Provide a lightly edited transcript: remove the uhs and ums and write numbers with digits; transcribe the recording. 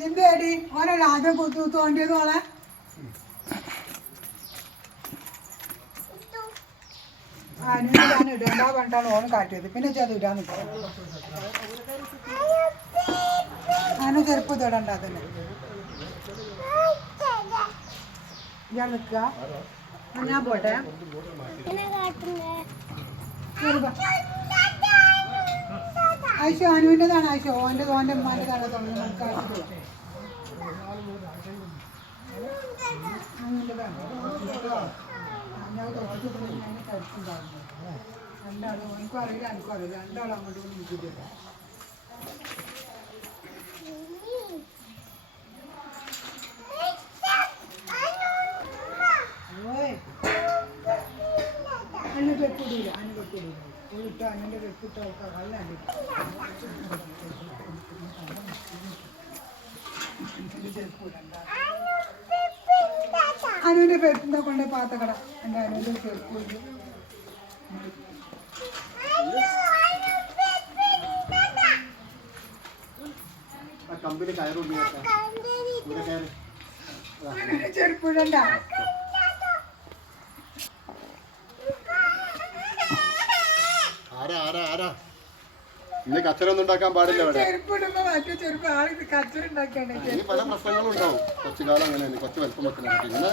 നിന്റെ അടി ഓരോ ആദ്യം കുത്തു തോണ്ടിയത് ഓളെ ഞാൻ ഇടണ്ടാ പറഞ്ഞിട്ടാണ് ഓണം കാട്ടിയത്. പിന്നെ അത് ഇടാൻ നിൽക്കാം. അതിന് ചെരുപ്പ് തൊടണ്ട. അതന്നെ ഞാൻ നിൽക്കുക. ഞാൻ പോട്ടെ. ആയിഷോ അനുവിൻ്റെതാണ്. ആയിഷോ ഓൻ്റെ ഉമ്മാൻ്റെതാണ്. നമുക്കായിട്ട് രണ്ടാളും എനിക്കും അറിയില്ല എനിക്കും അറിയില്ല. രണ്ടാളും അങ്ങോട്ട് നിൽക്കില്ല. അന്നെ വെപ്പിടില്ല. അന്നെ വെപ്പിടില്ല. ഉള്ളിട്ടോ അന്നെ വെപ്പിട്ടോ അല്ല അനുവിൻ്റെ പെരുത്തിൻ്റെ കൊണ്ട് പാത്തക്കട. എൻ്റെ അനുവിൻ്റെ ചെറുപ്പുണ്ട്. ചെറുപ്പിടണ്ട. കച്ചറൊന്നും ഉണ്ടാക്കാൻ പാടില്ല. ചെരുപ്പിടുമ്പോ മറ്റേ ചെരുപ്പ് ആള് കച്ചറ ഉണ്ടാക്കിയാണ്. പല പ്രശ്നങ്ങളും ഉണ്ടാവും. കൊച്ചു കാലം അങ്ങനെയാണ്. കൊച്ചു വലിപ്പം വെക്കണം. പിന്നെ